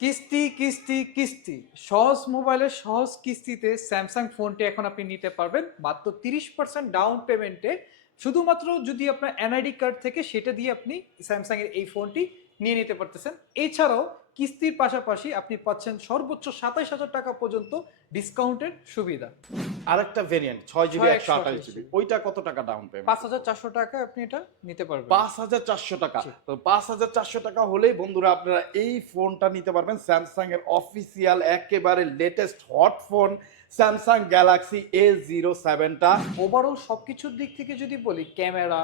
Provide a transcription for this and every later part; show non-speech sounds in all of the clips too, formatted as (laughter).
কিস্তি কিস্তি কিস্তি। সহজ মোবাইলের সহজ কিস্তিতে স্যামসাং ফোনটি এখন আপনি নিতে পারবেন। মাত্র তিরিশ পার্সেন্ট ডাউন পেমেন্টে শুধুমাত্র যদি আপনার এনআইডি কার্ড থেকে সেটা দিয়ে আপনি স্যামসাং এর এই ফোনটি নিয়ে নিতে পারতেছেন। এছাড়াও কিস্তির পাশাপাশি আপনি পাচ্ছেন সর্বোচ্চ সাতাইশ হাজার টাকা পর্যন্ত ডিসকাউন্টের সুবিধা। আরেকটা ভেরিয়েন্ট ছয় জিবি একশো আঠাশ জিবি ওইটা কত টাকা ডাউন পেমেন্ট পাঁচ হাজার চারশো টাকা আপনি এটা নিতে পারবেন। পাঁচ হাজার চারশো টাকা। তো পাঁচ হাজার চারশো টাকা হলেই বন্ধুরা আপনারা এই ফোনটা নিতে পারবেন। স্যামসাং এর অফিসিয়াল একেবারে latest hot phone Samsung Galaxy A zero সেভেনটা overall সবকিছুর দিক থেকে যদি বলি ক্যামেরা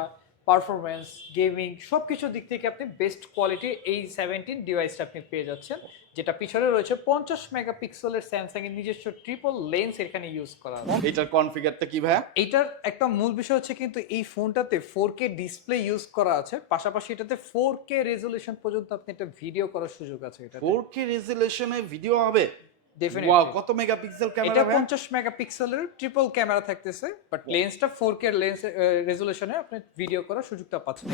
পারফরমেন্স গেমিং সবকিছুর দিক থেকে আপনি বেস্ট কোয়ালিটির এই সেভেন্টিন ডিভাইসটা আপনি পেয়ে যাচ্ছেন যেটা পিছনে রয়েছে পঞ্চাশ মেগাপিক্সেলের স্যামসাং এর নিজস্ব ট্রিপল লেন্স এখানে ইউজ করা। এটার কনফিগারটা কি ভাইয়া? এটার একটা মূল বিষয় হচ্ছে কিন্তু এই ফোনটাতে ফোর কে ডিসপ্লে ইউজ করা আছে পাশাপাশি এটাতে ফোর কে রেজলিউশন পর্যন্ত আপনি একটা ভিডিও করার সুযোগ আছে এটা ফোর কে রেজুলেশনে ভিডিও হবে? ডেফিনেটলি কত মেগাপিক্সেল ক্যামেরা এটা 50 মেগাপিক্সেলের ট্রিপল ক্যামেরা থাকতেছে বাট লেন্সটা ফোর কে লেন্স রেজুলেশনে আপনি ভিডিও করার সুযোগটা পাচ্ছেন।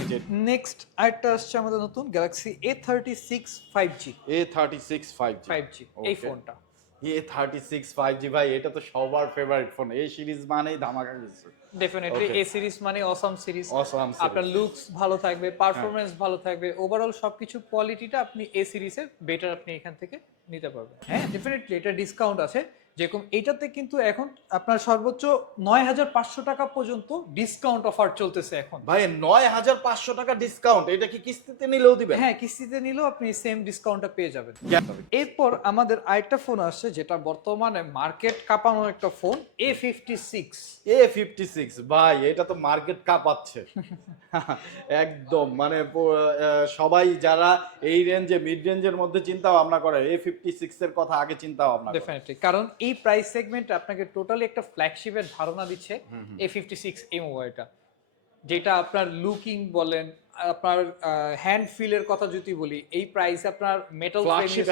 নেক্সট আরেকটা আসছে আমাদের নতুন Galaxy A thirty six five G A thirty six five five G এই ফোনটা A thirty six five G ভাই এটা তো সবার ফেভারিট ফোন এই সিরিজ মানেই ধামাকা কিছু। ডেফিনেটলি. এ সিরিজ মানে অসাম সিরিজ অসম আপনার লুকস ভালো থাকবে পারফরমেন্স ভালো থাকবে। ওভারঅল সবকিছু কোয়ালিটিটা আপনি এ সিরিজের বেটার আপনি এখান থেকে নিতে পারবেন। হ্যাঁ ডেফিনেটলি এটা ডিসকাউন্ট আছে। যেরকম এটাতে কিন্তু এখন আপনার সর্বোচ্চ নয় হাজার পাঁচশো টাকা পর্যন্ত ডিসকাউন্ট অফার চলতেছে এখন। ভাই নয় হাজার পাঁচশো টাকা ডিসকাউন্ট এটা কি কিস্তিতে নিলেও দিবেন? হ্যাঁ কিস্তিতে নিলেও আপনি সেম ডিসকাউন্টটা পেয়ে যাবেন। এরপর আমাদের আরেকটা ফোন আসছে যেটা বর্তমানে মার্কেট কাঁপানো একটা phone A fifty six A fifty six ভাই এটা তো মার্কেট কাঁপাচ্ছে। (laughs) একদম মানে সবাই যারা এই রেঞ্জে মিড রেঞ্জের মধ্যে চিন্তা ভাবনা করে এ ফিফটি সিক্স এর কথা আগে চিন্তা ভাবনা। ডেফিনেটলি কারণ এই প্রাইস সেগমেন্টে আপনাকে টোটালি একটা ফ্ল্যাগশিপের ধারণা দিচ্ছে এ ফিফটি সিক্স এই মোবাইলটা যেটা আপনার লুকিং বলেন আপনার হ্যান্ড ফিলের কথা যদি বলি এই প্রাইস আপনার মেটাল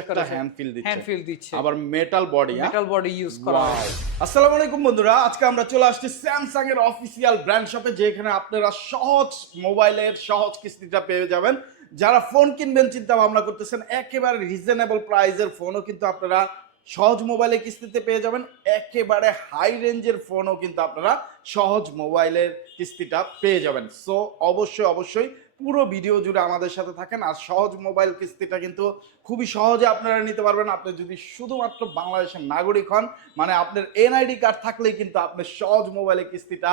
একটা hand feel দিচ্ছে। হ্যান্ড ফিল দিচ্ছে। আবার metal body metal body use করা হয়। আসসালামু আলাইকুম বন্ধুরা আজকে আমরা চলে আসছি স্যামসাং এর অফিসিয়াল ব্র্যান্ড শপে যেখানে আপনারা সহজ মোবাইলের সহজ কিস্তিটা পেয়ে যাবেন। যারা ফোন কিনবেন চিন্তা ভাবনা করতেছেন একেবারে রিজনেবল প্রাইসের ফোনও কিন্তু আপনারা সহজ মোবাইলে কিস্তিতে পেয়ে যাবেন। একেবারে হাই রেঞ্জের ফোনও কিন্তু আপনারা সহজ মোবাইলের কিস্তিটা পেয়ে যাবেন। সো অবশ্যই অবশ্যই পুরো ভিডিও জুড়ে আমাদের সাথে থাকেন। আর সহজ মোবাইল কিস্তিটা কিন্তু খুবই সহজে আপনারা নিতে পারবেন। আপনি যদি শুধুমাত্র বাংলাদেশের নাগরিক হন মানে আপনার এনআইডি কার্ড থাকলেই কিন্তু আপনি সহজ মোবাইলে কিস্তিটা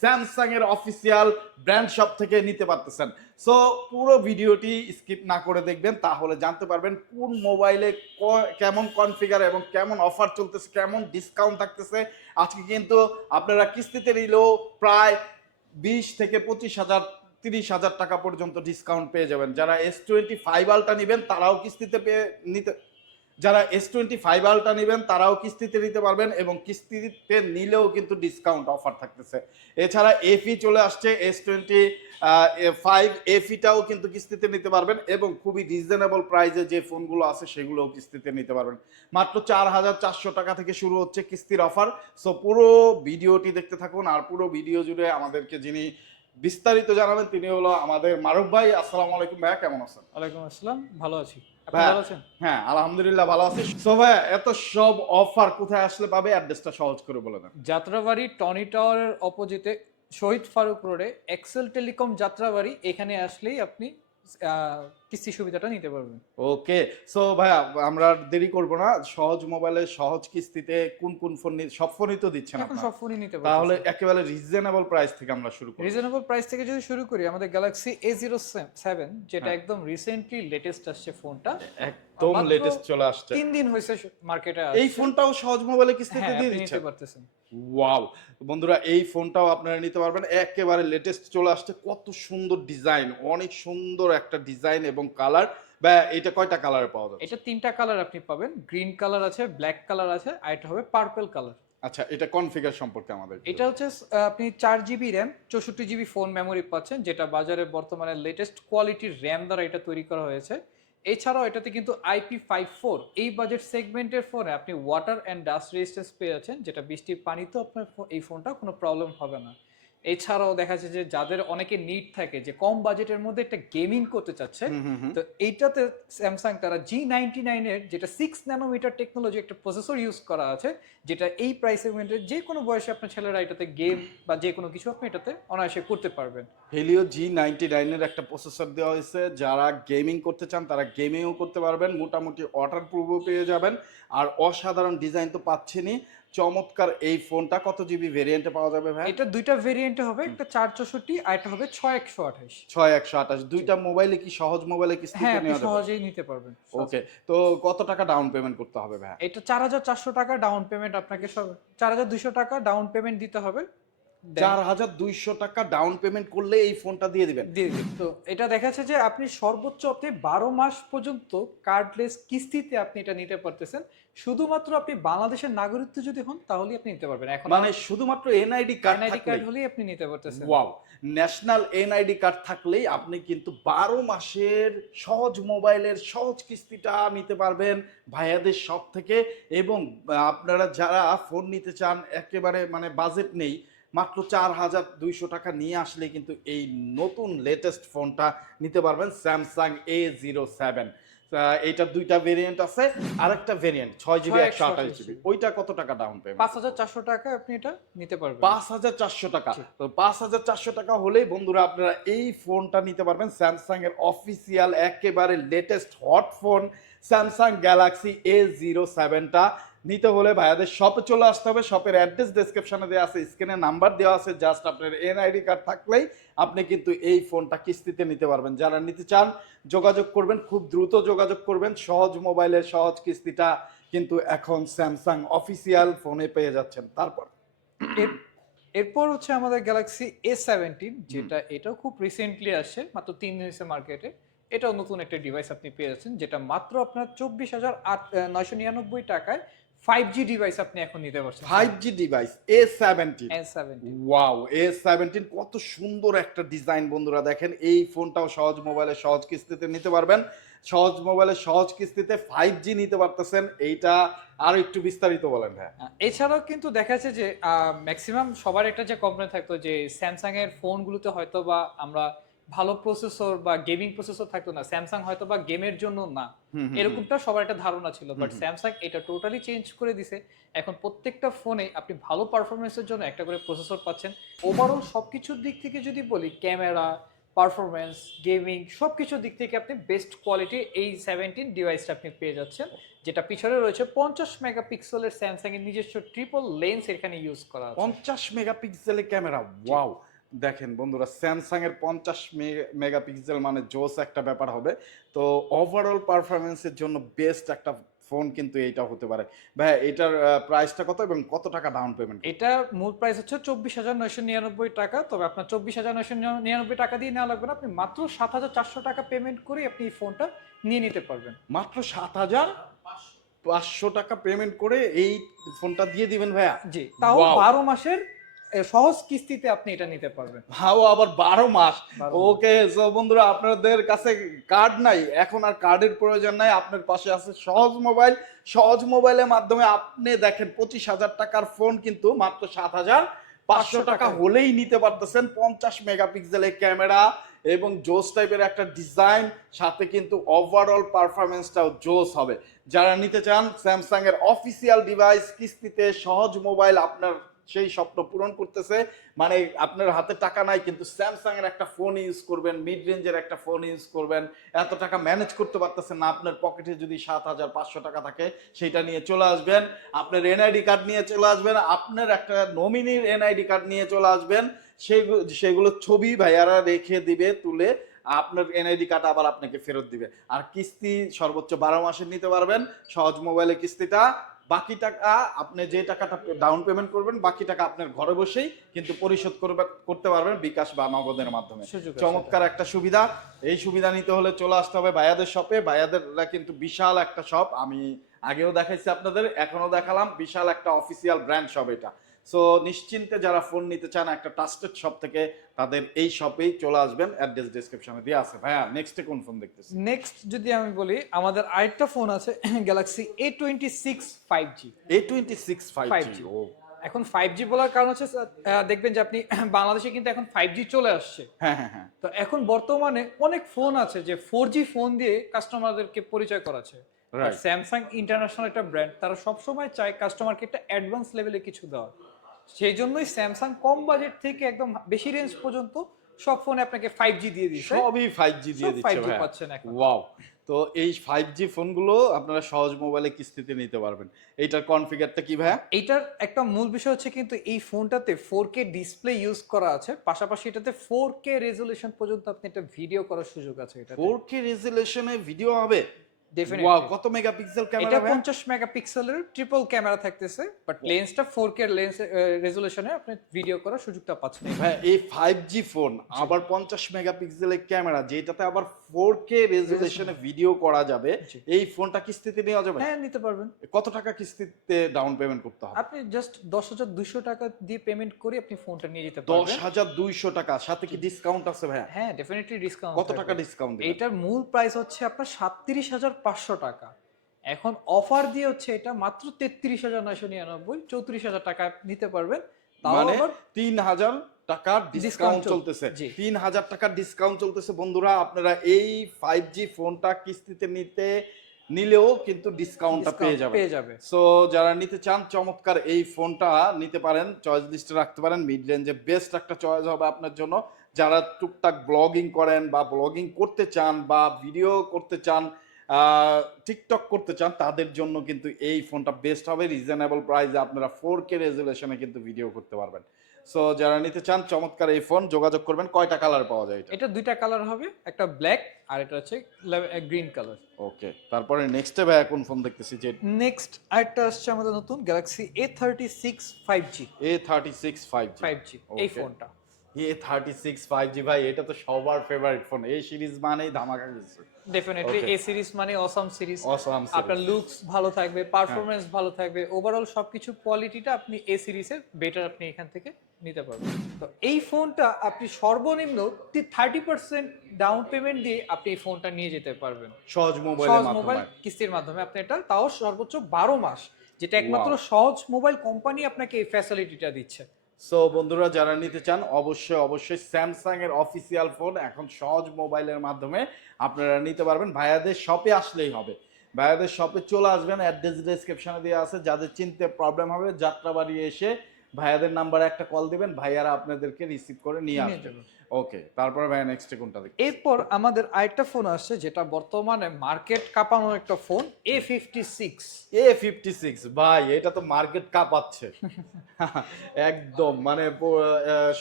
স্যামসাং এর অফিসিয়াল ব্র্যান্ড শপ থেকে নিতে পারতেছেন। সো, পুরো ভিডিওটি স্কিপ না করে দেখবেন, তাহলে জানতে পারবেন কোন মোবাইলে কেমন কনফিগার এবং কেমন অফার চলতেছে, কেমন ডিসকাউন্ট থাকতেছে। আজকে কিন্তু আপনারা কিস্তিতে নিলেও প্রায় বিশ থেকে পঁচিশ হাজার তিরিশ হাজার টাকা পর্যন্ত ডিসকাউন্ট পেয়ে যাবেন। যারা এস টোয়েন্টি ফাইভ আলটা নেবেন, তারাও কিস্তিতে পেয়ে নিতে যারা এস টোয়েন্টি ফাইভ আলটা নেবেন, তারাও কিস্তিতে নিতে পারবেন এবং কিস্তিতে নিলেও কিন্তু ডিসকাউন্ট অফার থাকতেছে। এছাড়া এফি চলে আসছে এস টোয়েন্টি ফাইভ এফিটাও কিন্তু কিস্তিতে নিতে পারবেন এবং খুবই রিজনেবল প্রাইসে যে ফোনগুলো আছে, সেগুলোও কিস্তিতে নিতে পারবেন। মাত্র চার হাজার চারশো টাকা থেকে শুরু হচ্ছে কিস্তির অফার সো পুরো ভিডিওটি দেখতে থাকুন, আর পুরো ভিডিও জুড়ে আমাদেরকে যিনি বিস্তারিত জানাবেন তিনি হলো আমাদের মারুফ ভাই। আসসালামু আলাইকুম ভাইয়া কেমন আছেন? ওয়ালাইকুম আসসালাম ভালো আছি। আপনি ভালো আছেন? হ্যাঁ আলহামদুলিল্লাহ ভালো আছি। সো ভাইয়া এত সব অফার কোথায় আসলে পাবে? অ্যাড্রেসটা সহজ করে বলে দেন। যাত্রাবাড়ি টনি টাওয়ারের অপোজিটে শহীদ ফারুক রোডে এক্সেল টেলিকম যাত্রাবাড়ি এখানে আসলেই আপনি আহ, কিস্তি সুবিধাটা নিতে পারবেন। ওকে সো ভাইয়া আমরা দেরি করব না। সহজ মোবাইলে সহজ কিস্তিতে কোন কোন ফোন সব ফোনই তো দিচ্ছেন এখন আপনারা। সব ফোনই নিতে পারবেন তাহলে একেবারে রিজনেবল প্রাইস থেকে আমরা শুরু করি। রিজনেবল প্রাইস থেকে যদি শুরু করি আমাদের গ্যালাক্সি এ জিরো সেভেন যেটা হ্যাঁ। একদম রিসেন্টলি লেটেস্ট আসছে ফোনটা একদম লেটেস্ট চলে আসছে। তিন দিন হয়েছে মার্কেটে এই ফোনটাও সহজ মোবাইলে কিস্তিতে হ্যাঁ দিয়ে দিচ্ছে নিতে পারতেছেন। ওয়াও বন্ধুরা এই ফোনটাও আপনারা নিতে পারবেন। একেবারে লেটেস্ট চলে আসছে। কত সুন্দর ডিজাইন অনেক সুন্দর একটা ডিজাইন এবং কালার বা এটা কয়টা কালারে পাওয়া যাবে এটা তিনটা কালার আপনি পাবেন। গ্রিন কালার আছে ব্ল্যাক কালার আছে আর এটা হবে পার্পল কালার। আচ্ছা এটা কনফিগার সম্পর্কে আমাদের এটা হচ্ছে আপনি চার জিবি র্যাম চৌষট্টি জিবি ফোন মেমোরি পাচ্ছেন যেটা বাজারে বর্তমানে লেটেস্ট কোয়ালিটির র্যাম দ্বারা এটা তৈরি করা হয়েছে। এছাড়াও এটাতে কিন্তু আইপি ফাইভ ফোর এই বাজেট সেগমেন্টের ফোনে আপনি ওয়াটার অ্যান্ড ডাস্ট রেজিস্ট্যান্স পেয়ে যাচ্ছেন যেটা বৃষ্টির পানিতেও আপনার এই ফোনটা কোনো প্রবলেম হবে না। এছাড়াও দেখা যাচ্ছে যে যাদের অনেকে নিড থাকে যে কম বাজেটের মধ্যে একটা গেমিং করতে চাচ্ছে। তো এইটাতে স্যামসাং তারা জি নাইনটি নাইনের যেটা সিক্স ন্যানোমিটার টেকনোলজি একটা প্রসেসর ইউজ করা আছে যেটা এই প্রাইস সেগমেন্টে যে কোনো বয়সে আপনার ছেলেরা এটাতে গেম বা যে কোনো কিছু আপনি এটাতে অনায়াসে করতে পারবেন হেলিও জি নাইনটি নাইনের একটা প্রসেসর দেওয়া হয়েছে যারা গেমিং করতে চান তারা গেমিংও করতে পারবেন মোটামুটি ওয়াটার প্রুফও পেয়ে যাবেন আর অসাধারণ ডিজাইন তো পাচ্ছেনই চমৎকার এই ফোনটা। কত জিবি ভেরিয়েন্টে পাওয়া যাবে ভাই? এটা দুইটা ভেরিয়েন্টে হবে একটা চার চৌষট্টি আর একটা হবে ছয় একশো আঠাশ। ছয় একশো আঠাশ। দুইটা মোবাইলে কি সহজ মোবাইলে কি হ্যাঁ আপনি সহজেই নিতে পারবেন ওকে তো কত টাকা ডাউন পেমেন্ট করতে হবে ভাই? এটা চার হাজার চারশো টাকা ডাউন পেমেন্ট আপনাকে সব চার হাজার দুইশো টাকা ডাউন পেমেন্ট দিতে হবে। চার হাজার দুইশো টাকা ডাউন পেমেন্ট করলে এই ফোনটা দিয়ে দিবেন। দিয়ে দিন তো এটা দেখা যাচ্ছে যে আপনি সর্বোচ্চ আপনি বারো মাস পর্যন্ত কার্ডলেস কিস্তিতে আপনি এটা নিতে পারতেছেন। শুধুমাত্র আপনি বাংলাদেশের নাগরিকত্ব যদি হন তাহলেই আপনি নিতে পারবেন। এখন মানে শুধুমাত্র এনআইডি কার্ড এনআইডি কার্ড হলেই আপনি নিতে পারতেছেন। ওয়াও ন্যাশনাল এনআইডি কার্ড থাকলেই আপনি কিন্তু বারো মাসের সহজ মোবাইলের সহজ কিস্তিটা নিতে পারবেন ভাইয়াদের সব থেকে। এবং আপনারা যারা ফোন নিতে চান একেবারে মানে বাজেট নেই মাত্র চার হাজার দুইশো টাকা নিয়ে আসলে কিন্তু এই নতুন লেটেস্ট ফোনটা নিতে পারবেন স্যামসাং এ জিরো সেভেন এইটার দুইটা ভেরিয়েন্ট আছে আরেকটা ভেরিয়েন্ট ছয় জিবি একশো আঠাশ জিবি ওইটা কত টাকা ডাউন পেমেন্ট পাঁচ হাজার চারশো টাকা আপনি এটা নিতে পারবেন। পাঁচ হাজার চারশো টাকা। তো পাঁচ হাজার চারশো টাকা হলেই বন্ধুরা আপনারা এই ফোনটা নিতে পারবেন স্যামসাং এর অফিসিয়াল একেবারে latest hot phone Samsung Galaxy A zero সেভেনটা নিতে হলে ভাইয়াদের শপে চলে আসতে হবে। শপের অ্যাড্রেস ডেসক্রিপশনে দেওয়া আছে স্ক্রিনে নাম্বার দেওয়া আছে জাস্ট আপনার এনআইডি কার্ড থাকলেই আপনি কিন্তু এই ফোনটা কিস্তিতে নিতে পারবেন। যারা নিতে চান যোগাযোগ করবেন খুব দ্রুত যোগাযোগ করবেন। সহজ মোবাইলের সহজ কিস্তিটা কিন্তু এখন স্যামসাং অফিসিয়াল ফোনে পেয়ে যাচ্ছেন। তারপর। এরপর হচ্ছে আমাদের গ্যালাক্সি এ সেভেন্টিন যেটা এটাও খুব রিসেন্টলি আসছে মাত্র তিন দিন এসে মার্কেটে এটাও নতুন একটা ডিভাইস আপনি পেয়ে যাচ্ছেন যেটা মাত্র আপনার চব্বিশ হাজার আট নয়শো নিরানব্বই টাকায় ফাইভ জি ডিভাইস আপনি এখন নিতে পারছেন five G device A seventeen A seventeen wow A seventeen কত সুন্দর একটা ডিজাইন বন্ধুরা। দেখেন এই ফোনটাও সহজ মোবাইলে সহজ কিস্তিতে নিতে পারবেন। সহজ মোবাইলে সহজ কিস্তিতে ফাইভ জি নিতে পারতেছেন। এইটা আরও একটু বিস্তারিত বলেন হ্যাঁ এছাড়াও কিন্তু দেখা যাচ্ছে যে ম্যাক্সিমাম সবার একটা যে কমপ্লেন থাকতো যে স্যামসাং এর ফোনগুলোতে হয়তো বা আমরা ভালো প্রসেসর বা গেমিং প্রসেসর থাকতো না। স্যামসাং হয়তো বা গেমের জন্য না। এরকমটা সবার একটা ধারণা ছিল। বাট। স্যামসাং এটা টোটালি চেঞ্জ করে দিছে। এখন প্রত্যেকটা ফোনে আপনি ভালো পারফরমেন্সের জন্য একটা করে প্রসেসর পাচ্ছেন। ওভারঅল সবকিছুর দিক থেকে যদি বলি ক্যামেরা পারফরমেন্স গেমিং সবকিছুর দিক থেকে আপনি বেস্ট কোয়ালিটির এই সেভেন্টিন ডিভাইসটা আপনি পেয়ে যাচ্ছেন। যেটা পিছনে রয়েছে পঞ্চাশ মেগাপিক্সেলের স্যামসাং এর নিজস্ব ট্রিপল লেন্স এখানে ইউজ করা পঞ্চাশ মেগাপিক্সেলের ক্যামেরা ওয়াও দেখেন বন্ধুরা স্যামসাং এর পঞ্চাশ মেগাপিক্সেল মানে জোস একটা ব্যাপার হবে। তো ওভারঅল পারফরমেন্সের জন্য বেস্ট একটা ফোন কিন্তু এইটা হতে পারে। ভাই এটার প্রাইসটা কত এবং কত টাকা ডাউন পেমেন্ট এটা মূল প্রাইস হচ্ছে চব্বিশ হাজার নয়শো নিরানব্বই টাকা। তবে আপনার চব্বিশ হাজার নয়শো নিরানব্বই টাকা দিয়ে নেওয়া লাগবে না। আপনি মাত্র সাত হাজার চারশো টাকা পেমেন্ট করে আপনি এই ফোনটা নিয়ে নিতে পারবেন। মাত্র সাত হাজার পাঁচশো টাকা পেমেন্ট করে এই ফোনটা দিয়ে দিবেন ভাইয়া? জি তাও. বারো মাসের সহজ কিস্তিতে আপনি এটা নিতে পারবেন। ভাও আবার বারো মাস। ওকে সো বন্ধুরা আপনাদের কাছে কার্ড নাই। এখন আর কার্ডের প্রয়োজন নাই। আপনার পাশে আছে সহজ মোবাইল। সহজ মোবাইলের মাধ্যমে আপনি দেখেন পঁচিশ হাজার টাকার ফোন কিন্তু মাত্র সাত হাজার পাঁচশো টাকা হলেই নিতে পারতেছেন। পঞ্চাশ মেগাপিক্সেলের ক্যামেরা এবং জোস টাইপের একটা ডিজাইন। সাথে কিন্তু ওভারঅল পারফরমেন্সটাও জোস হবে। যারা নিতে চান স্যামসাং এর অফিসিয়াল ডিভাইস কিস্তিতে সহজ মোবাইল আপনার সেই স্বপ্ন পূরণ করতেছে। মানে আপনার হাতে টাকা নাই, কিন্তু স্যামসাং এর একটা ফোন ইউজ করবেন মিড রেঞ্জের একটা ফোন ইউজ করবেন, এত টাকা ম্যানেজ করতে পারতেছেন না, আপনার পকেটে যদি সাত হাজার পাঁচশো টাকা থাকে সেটা নিয়ে চলে আসবেন, আপনার এনআইডি কার্ড নিয়ে চলে আসবেন, আপনার একটা নমিনির এনআইডি কার্ড নিয়ে চলে আসবেন সেগুলো সেগুলোর ছবি ভাইয়ারা রেখে দিবে, তুলে আপনার এনআইডি কার্ড আবার আপনাকে ফেরত দিবে। আর কিস্তি সর্বোচ্চ বারো মাসের নিতে পারবেন, সহজ মোবাইলে কিস্তিটা বাকি টাকা আপনি যে টাকাটা ডাউন পেমেন্ট করবেন বাকি টাকা আপনার ঘরে বসেই কিন্তু পরিশোধ করবে করতে পারবেন বিকাশ বা নগদের মাধ্যমে। চমৎকার একটা সুবিধা। এই সুবিধা নিতে হলে চলে আসতে হবে ভাইয়াদের শপে ভাইয়াদেররা কিন্তু বিশাল একটা শপ আমি আগেও দেখাইছি আপনাদের এখনও দেখালাম। বিশাল একটা অফিসিয়াল ব্র্যান্ড শপ এটা। সো নিশ্চিন্তে যারা ফোন নিতে চান একটা ট্রাস্টেড শপ থেকে তাদের এই শপেই চলে আসবেন। অ্যাড্রেস ডিসক্রিপশনে দিয়ে আছে। ভাইয়া নেক্সটে কোন ফোন দেখতেছি নেক্সট যদি আমি বলি আমাদের আরেকটা ফোন আছে Galaxy A twenty six five G A twenty six five 5G এখন ফাইভ জি বলার কারণ হচ্ছে দেখবেন যে আপনি (coughs) বাংলাদেশে কিন্তু এখন ফাইভ জি চলে আসছে। হ্যাঁ হ্যাঁ হ্যাঁ। তো এখন বর্তমানে অনেক ফোন আছে যে ফোর জি ফোন দিয়ে কাস্টমারদেরকে পরিচয় করাচ্ছে। স্যামসাং ইন্টারন্যাশনাল একটা ব্র্যান্ড তারা সবসময় চায় কাস্টমারকে একটা অ্যাডভান্স লেভেলে কিছু দেওয়ার। সেই জন্যই স্যামসাং কম বাজেট থেকে একদম বেশি রেঞ্জ পর্যন্ত সব ফোনে আপনাকে ফাইভ জি দিয়ে দিচ্ছে সবই ফাইভ জি দিয়ে দিচ্ছে 5G পাচ্ছেন এখন। ওয়াও তো এই ফাইভ জি ফোনগুলো আপনারা সহজ মোবাইলে কিস্তিতে নিতে পারবেন। এইটার কনফিগারটা কি ভাইয়া? এইটার একটা মূল বিষয় হচ্ছে কিন্তু এই ফোনটাতে ফোর কে ডিসপ্লে ইউজ করা আছে। পাশাপাশি এটাতে ফোর কে রেজুলেশন পর্যন্ত আপনি একটা ভিডিও করার সুযোগ আছে এটা ফোর কে রেজুলেশনে ভিডিও হবে? ডেফিনেটলি ওয়াও কত মেগাপিক্সেল এটা ক্যামেরা ভাইয়া? পঞ্চাশ মেগাপিক্সেলের ট্রিপল ক্যামেরা থাকতেছে বাট লেন্সটা ফোর কে লেন্স রেজুলেশনে আপনি ভিডিও করার সুযোগটা পাচ্ছেন। ভাই এই ফাইভ জি। ফোন আবার পঞ্চাশ মেগাপিক্সেলের ক্যামেরা যেটাতে আবার ফোর কে রেজুলেশনে ভিডিও করা যাবে এই ফোনটা কিস্তিতে নেওয়া যাবে? হ্যাঁ নিতে পারবেন। কত টাকা কিস্তিতে ডাউন পেমেন্ট করতে হবে? আপনি জাস্ট দশ হাজার দুশো টাকা দিয়ে পেমেন্ট করে আপনি ফোনটা নিয়ে যেতে পারবেন। হাজার দুইশো টাকা সাথে কি ডিসকাউন্ট আছে ভাইয়া? হ্যাঁ ডেফিনেটলি ডিসকাউন্ট কত টাকা ডিসকাউন্ট এটার মূল প্রাইস হচ্ছে আপনার সাতত্রিশ হাজার পাঁচশো টাকা। এখন অফার দিয়ে হচ্ছে এটা মাত্র তেত্রিশ হাজার নয়শো নিরানব্বই চৌত্রিশ হাজার টাকা নিতে পারবেন। মানে তিন হাজার টাকার ডিসকাউন্ট চলতেছে। তিন হাজার টাকার ডিসকাউন্ট চলতেছে। বন্ধুরা আপনারা এই ফাইভ জি ফোনটা কিস্তিতে নিতে নিলেও কিন্তু ডিসকাউন্টটা পেয়ে যাবেন। পেয়ে যাবে। সো যারা নিতে চান চমৎকার এই ফোনটা নিতে পারেন চয়েস লিস্টে রাখতে পারেন। মিড রেঞ্জে বেস্ট একটা চয়েস হবে আপনার জন্য। যারা টুকটাক ব্লগিং করেন বা ব্লগিং করতে চান বা ভিডিও করতে চান টিকটক করতে চান তাদের জন্য কিন্তু এই ফোনটা বেস্ট হবে। রিজনেবল প্রাইসে আপনারা ফোর কে রেজুলেশনে কিন্তু ভিডিও করতে পারবেন। সো যারা নিতে চান চমৎকার এই ফোন যোগাযোগ করবেন। কয়টা কালার পাওয়া যায় এটা? এটা দুইটা কালার হবে একটা ব্ল্যাক আর এটা হচ্ছে গ্রিন কালার ওকে তারপরে নেক্সটে ভাই কোন ফোন দেখতেছি যে নেক্সট আরেকটা আসছে আমাদের নতুন Galaxy A thirty six five G A thirty six five five G এই ফোনটা A thirty six five G ভাই এটা তো সবার ফেভারিট ফোন এই সিরিজ মানেই ধামাকা কিছু। Definitely Okay. এ সিরিজ মানে অসাম সিরিজ অসাম আপনার লুকস ভালো থাকবে পারফরমেন্স ভালো থাকবে ওভারঅল সবকিছু কোয়ালিটিটা আপনি এ সিরিজের বেটার আপনি এখান থেকে নিতে পারবেন। তো এই ফোনটা আপনি সর্বনিম্ন থার্টি পার্সেন্ট ডাউন পেমেন্ট দিয়ে আপনি এই ফোনটা নিয়ে যেতে পারবেন। সহজ মোবাইলের সহজ মোবাইল কিস্তির মাধ্যমে। আপনি এটা তাও সর্বোচ্চ বারো মাস যেটা একমাত্র সহজ মোবাইল কোম্পানি আপনাকে এই ফ্যাসিলিটিটা দিচ্ছে। সো বন্ধুরা, যারা নিতে চান, অবশ্যই অবশ্যই স্যামসাং এর অফিসিয়াল ফোন এখন সহজ মোবাইলের মাধ্যমে আপনারা নিতে পারবেন। ভাইয়াদের শপে আসলেই হবে। ভাইয়াদের শপে চলে আসবেন অ্যাড্রেস ডেসক্রিপশনে দেওয়া আছে। যাদের চিনতে প্রবলেম হবে, যাত্রাবাড়ি এসে ভাইয়াদের নাম্বারে একটা কল দিবেন ভাইয়ারা আপনাদেরকে রিসিভ করে নিয়ে আসবে। ওকে তারপরে ভাইয়া নেক্সট কোনটা দেখি এরপর আমাদের আরেকটা ফোন আসছে যেটা বর্তমানে মার্কেট কাঁপানো একটা phone A fifty six A fifty six ভাই এটা তো মার্কেট কাঁপাচ্ছে। (laughs) একদম মানে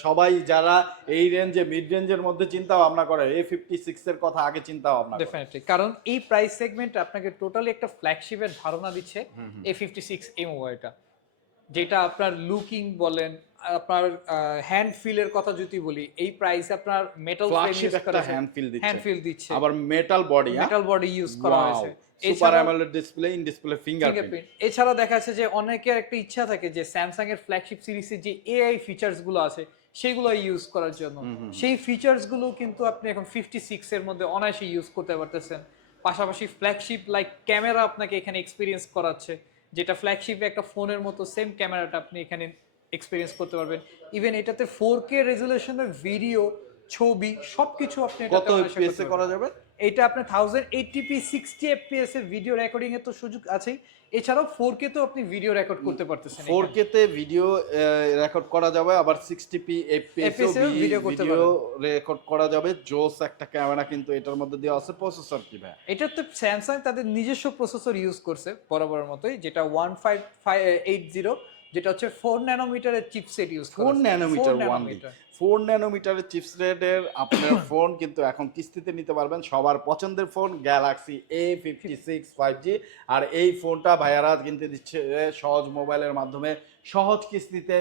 সবাই যারা এই রেঞ্জে মিড রেঞ্জের মধ্যে চিন্তা ভাবনা করে এ ফিফটি সিক্স এর কথা আগে চিন্তা ভাবনা। ডেফিনেটলি কারণ এই প্রাইস সেগমেন্ট আপনাকে টোটালি একটা ফ্ল্যাগশিপের ধারণা দিচ্ছে এ ফিফটি সিক্স এই মোবাইলটা যেটা আপনার লুকিং বলেন আপনার হ্যান্ড ফিলের কথা যদি বলি এই প্রাইসে আপনার মেটাল ফ্ল্যাগশিপ একটা হ্যান্ড ফিল দিচ্ছে। হ্যান্ড ফিল দিচ্ছে। আবার metal body metal body use করা হয়েছে। Super AMOLED display in display fingerprint এছাড়া দেখা যাচ্ছে যে অনেকের একটা ইচ্ছা থাকে যে স্যামসাং এর ফ্ল্যাগশিপ সিরিজের যে এআই ফিচার্সগুলো আছে সেগুলো ইউজ করার জন্য। সেই ফিচার্সগুলো কিন্তু আপনি এখন ফিফটি সিক্স এর মধ্যে অনায়াসে ইউজ করতে পারতেছেন। পাশাপাশি ফ্ল্যাগশিপ লাইক ক্যামেরা আপনাকে এখানে এক্সপিরিয়েন্স করাচ্ছে। যেটা ফ্ল্যাগশিপে একটা ফোনের মতো সেম ক্যামেরাটা আপনি এখানে এক্সপিরিয়েন্স করতে পারবেন। ইভেন এটাতে ফোর কে রেজুলেশনের ভিডিও ছবি সবকিছু আপনি কত এফপিএস এ করা যাবে? এটা আপনার thousand eighty p sixty FPS এর ভিডিও রেকর্ডিং এর তো সুযোগ আছেই। এছাড়াও ফোর কে তো আপনি ভিডিও রেকর্ড করতে পারতেছেন ফোর কে তে ভিডিও রেকর্ড করা যাবে আবার সিক্সটি পি এফপিএস video করতে ভিডিও রেকর্ড করা যাবে। জোস একটা ক্যামেরা কিন্তু এটার মধ্যে দেওয়া আছে প্রসেসর কি ভাই? এটা তো স্যামসাং তাদের নিজস্ব প্রসেসর ইউজ করছে বরাবর মতোই যেটা one five five eight zero যেটা হচ্ছে four ন্যানোমিটারের chipset use four nanometer one four ন্যানোমিটারের chips রেটের আপনার (coughs) ফোন কিন্তু এখন কিস্তিতে নিতে পারবেন। সবার পছন্দের phone Galaxy A fifty six five G আর এই ফোনটা ভাইয়ারা কিনতে দিচ্ছে সহজ মোবাইলের মাধ্যমে সহজ কিস্তিতে।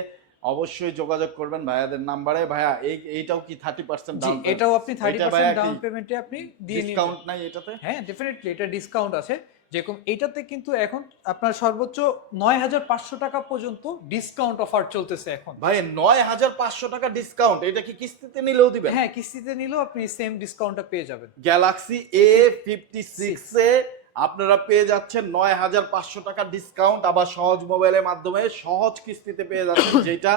অবশ্যই যোগাযোগ করবেন ভাইয়াদের নাম্বারে। ভাইয়া এই এইটাও কি থার্টি পার্সেন্ট জি এটাও আপনি থার্টি এটা ভাইয়া পার্সেন্ট ডাউন পেমেন্টে আপনি দিয়ে নিন ডিসকাউন্ট নাই এটাতে? হ্যাঁ ডেফিনেটলি এটা ডিসকাউন্ট আছে। যেরকম এটাতে কিন্তু এখন আপনার সর্বোচ্চ নয় হাজার পাঁচশো টাকা পর্যন্ত ডিসকাউন্ট অফার চলতেছে এখন। ভাই নয় হাজার পাঁচশো টাকা ডিসকাউন্ট এটা কি কিস্তিতে নিলেও দিবেন? হ্যাঁ কিস্তিতে নিলেও আপনি সেম ডিসকাউন্টটা পেয়ে যাবেন। Galaxy A fifty six A আপনারা পেয়ে যাচ্ছেন নয় হাজার পাঁচশো টাকা ডিসকাউন্ট আবার সহজ মোবাইলের মাধ্যমে সহজ কিস্তিতে পেয়ে যাচ্ছেন (coughs) যেটা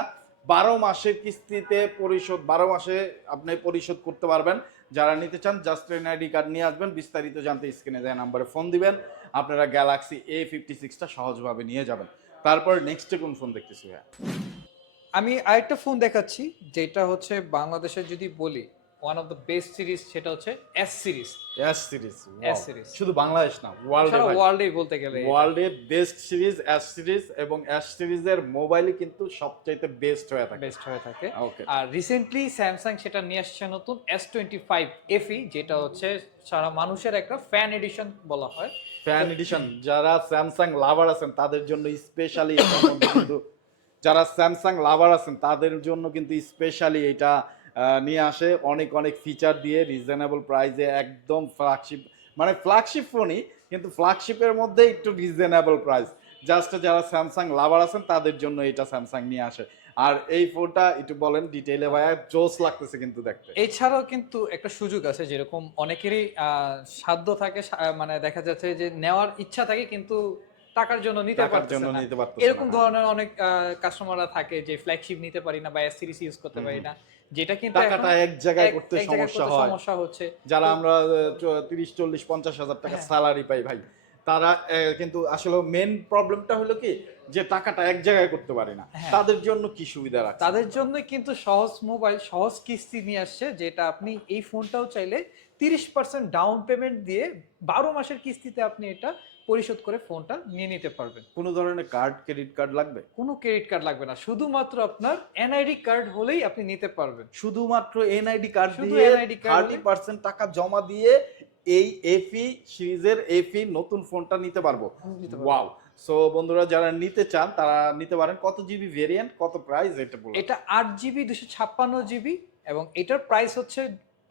বারো মাসের কিস্তিতে পরিশোধ বারো মাসে আপনি পরিশোধ করতে পারবেন। যারা নিতে চান জাস্ট আইডি কার্ড নিয়ে আসবেন বিস্তারিত জানতে স্ক্রিনে দেয় নাম্বারে ফোন দিবেন। আপনারা গ্যালাক্সি এ ফিফটি সিক্সটা সহজভাবে নিয়ে যাবেন। তারপর নেক্সটে কোন ফোন দেখতেছি ভাইয়া? আমি আরেকটা ফোন দেখাচ্ছি যেটা হচ্ছে বাংলাদেশের যদি বলি one of the best series সেটা হচ্ছে S series S series S series। শুধু বাংলাদেশ না ওয়ার্ল্ড ওয়ার্ল্ডে বলতে গেলে ওয়ার্ল্ডে বেস্ট সিরিজ এস সিরিজ এবং এস সিরিজের মোবাইলই কিন্তু সবচাইতে বেস্ট হয়ে থাকে। বেস্ট হয়ে থাকে। ওকে আর রিসেন্টলি স্যামসাং সেটা নিয়ে আসছে নতুন এস টোয়েন্টি ফাইভ এফি যেটা হচ্ছে সারা মানুষের একটা ফ্যান এডিশন বলা হয়। ফ্যান এডিশন যারা স্যামসাং লাভার আছেন তাদের জন্য স্পেশালি কিন্তু যারা স্যামসাং লাভার আছেন তাদের জন্য কিন্তু স্পেশালি এটা নিয়ে আসে অনেক অনেক ফিচার দিয়ে রিজনেবল প্রাইসে একদম ফ্ল্যাগশিপ মানে ফ্ল্যাগশিপ ফোনই কিন্তু ফ্ল্যাগশিপের মধ্যে একটু রিজনেবল প্রাইস জাস্ট যারা স্যামসাং লাভার আছেন তাদের জন্য এটা স্যামসাং নিয়ে আসে। আর এই ফোনটা একটু বলেন ডিটেইলে ভাইয়া জোস লাগতেছে কিন্তু দেখতে। এছাড়াও কিন্তু একটা সুযোগ আছে যেরকম অনেকেরই সাধ্য থাকে মানে দেখা যাচ্ছে যে নেওয়ার ইচ্ছা থাকে কিন্তু টাকার জন্য নিতে পারতেছে না। এরকম ধরনের অনেক কাস্টমাররা থাকে যে ফ্ল্যাগশিপ নিতে পারি না বা এস সিরিজ ইউজ করতে পারি না। যেটা কিন্তু টাকাটা এক জায়গায় করতে সমস্যা হয়। সমস্যা হচ্ছে। যারা আমরা তিরিশ চল্লিশ পঞ্চাশ হাজার টাকা। স্যালারি পাই ভাই তারা কিন্তু আসলে মেন প্রবলেমটা হলো কি যে টাকাটা এক জায়গায় করতে পারে না। হ্যাঁ। তাদের জন্য কি সুবিধা রাখছে তাদের জন্য কিন্তু সহজ মোবাইল সহজ কিস্তি নিয়ে আসছে যেটা আপনি এই ফোনটাও চাইলে তিরিশ পার্সেন্ট ডাউন পেমেন্ট দিয়ে বারো মাসের কিস্তিতে আপনি এটা পরিশোধ করে ফোনটা নিয়ে নিতে পারবেন। কোনো ধরনের কার্ড ক্রেডিট কার্ড লাগবে? কোনো ক্রেডিট কার্ড লাগবে না শুধুমাত্র আপনার এনআইডি কার্ড হলেই আপনি নিতে পারবেন। শুধুমাত্র এনআইডি কার্ড শুধু দিয়ে card থার্টি পার্সেন্ট টাকা জমা দিয়ে এই এফি সিরিজের এফি নতুন ফোনটা নিতে পারব। ওয়াও সো বন্ধুরা যারা নিতে চান তারা নিতে পারেন। কত জিবি ভেরিয়েন্ট কত প্রাইস এটা বলুন এটা আট জিবি দুশো ছাপ্পান্ন জিবি এবং এটার প্রাইস হচ্ছে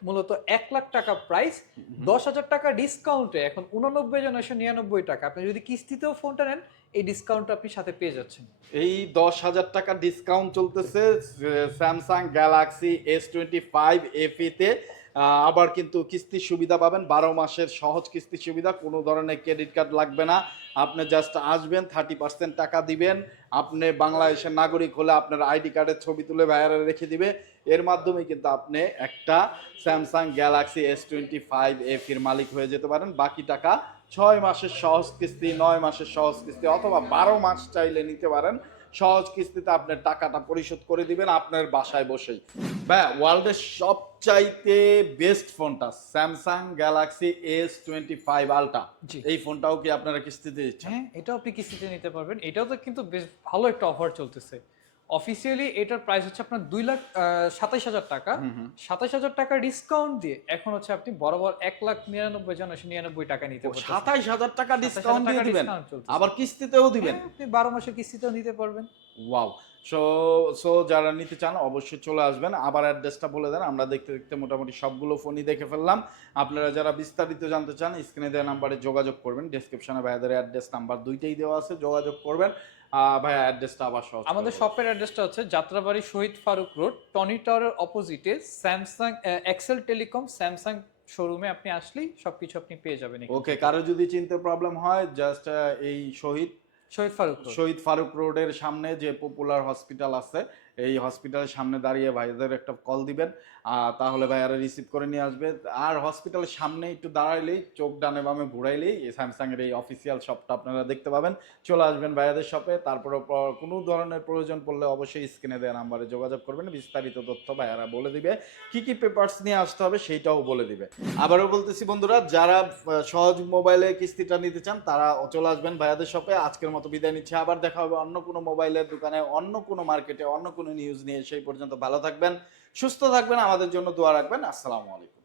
মূলত এক লাখ টাকা প্রাইস দশ হাজার টাকা ডিসকাউন্টে এখন উননব্বই জন নয়শো নিরানব্বই টাকা। আপনি যদি কিস্তিতেও ফোনটা নেন এই ডিসকাউন্ট আপনি সাথে পেয়ে যাচ্ছেন। এই দশ হাজার টাকা ডিসকাউন্ট চলতেছে Samsung Galaxy S twenty five এফিতে আবার কিন্তু কিস্তির সুবিধা পাবেন। বারো মাসের সহজ কিস্তির সুবিধা, কোনো ধরনের ক্রেডিট কার্ড লাগবে না। আপনি জাস্ট আসবেন থার্টি পার্সেন্ট টাকা দিবেন। আপনি বাংলাদেশের নাগরিক হলে আপনার আইডি কার্ডের ছবি তুলে ভাইয়ারে রেখে দিবে। এর মাধ্যমে কিন্তু আপনি একটা Samsung Galaxy S twenty five এফির মালিক হয়ে যেতে পারেন। বাকি টাকা ছয় মাসের সহজ কিস্তি, নয় মাসের সহজ কিস্তি অথবা বারো মাস চাইলে নিতে পারেন। সহজ কিস্তিতে আপনার টাকাটা পরিশোধ করে দিবেন আপনার বাসায় বসেই। হ্যাঁ ওয়ার্ল্ডের সবচাইতে বেস্ট ফোনটা Samsung Galaxy S twenty five ultra. এই ফোনটাও কি আপনারা কিস্তিতে দিচ্ছেন? হ্যাঁ এটাও আপনি কিস্তিতে নিতে পারবেন। এটাও তো কিন্তু বেশ ভালো একটা অফার চলতেছে। অফিসিয়ালি এটার প্রাইস হচ্ছে আপনার দুই লাখ সাতাইশ হাজার টাকা। সাতাইশ হাজার টাকা ডিসকাউন্ট দিয়ে এখন হচ্ছে আপনি বরাবর এক লাখ নিরানব্বই জন নিরানব্বই টাকা নিতে পারবেন সাতাইশ হাজার টাকা ডিসকাউন্ট দিয়ে দিবেন? আবার কিস্তিতেও দিবেন? হ্যাঁ, আপনি বারো মাসের কিস্তিতেও নিতে পারবেন। ওয়াও সো সো যারা নিতে চান অবশ্যই চলে আসবেন। আবার অ্যাড্রেসটা বলে দেন আমরা দেখতে দেখতে মোটামুটি সবগুলো ফোনই দেখে ফেললাম। আপনারা যারা বিস্তারিত জানতে চান স্ক্রিনে দেওয়া নাম্বারে যোগাযোগ করবেন। ডেসক্রিপশনে ভাইয়াদের অ্যাড্রেস নাম্বার দুইটাই দেওয়া আছে যোগাযোগ করবেন। ভাইয়া অ্যাড্রেসটা আবার সহজ আমাদের শপের অ্যাড্রেসটা হচ্ছে যাত্রাবাড়ি শহীদ ফারুক রোড টনি টাওয়ারের অপোজিটে স্যামসাং এক্সেল টেলিকম স্যামসাং শোরুমে আপনি আসলেই সবকিছু আপনি পেয়ে যাবেন ওকে কারও যদি চিনতে প্রবলেম হয় জাস্ট এই শহীদ শহীদ ফারুক শহীদ ফারুক রোডের সামনে যে পপুলার হসপিটাল আছে এই হসপিটালের সামনে দাঁড়িয়ে ভাইদের একটা কল দিবেন। তাহলে ভাইয়ারা রিসিভ করে নিয়ে আসবে। আর হসপিটালের সামনে একটু দাঁড়াইলেই, চোখ ডানে বামে ঘুরাইলেই এই স্যামসাং এর এই অফিসিয়াল শপটা আপনারা দেখতে পাবেন। চলে আসবেন ভাইয়াদের শপে তারপরে কোনো ধরনের প্রয়োজন পড়লে অবশ্যই স্ক্রিনে দেওয়া নাম্বারে যোগাযোগ করবেন। বিস্তারিত তথ্য ভাইয়ারা বলে দিবে। কি কি পেপারস নিয়ে আসতে হবে সেইটাও বলে দিবে। আবারও বলতেছি বন্ধুরা, যারা সহজ মোবাইলে কিস্তিটা নিতে চান, তারা চলে আসবেন ভাইয়াদের শপে আজকের মতো বিদায় নিচ্ছে। আবার দেখা হবে অন্য কোনো মোবাইলের দোকানে, অন্য কোনো মার্কেটে অন্য কোনো নিউজ নিয়ে সেই পর্যন্ত ভালো থাকবেন সুস্থ থাকবেন আমাদের জন্য দোয়া রাখবেন। আসসালামু আলাইকুম।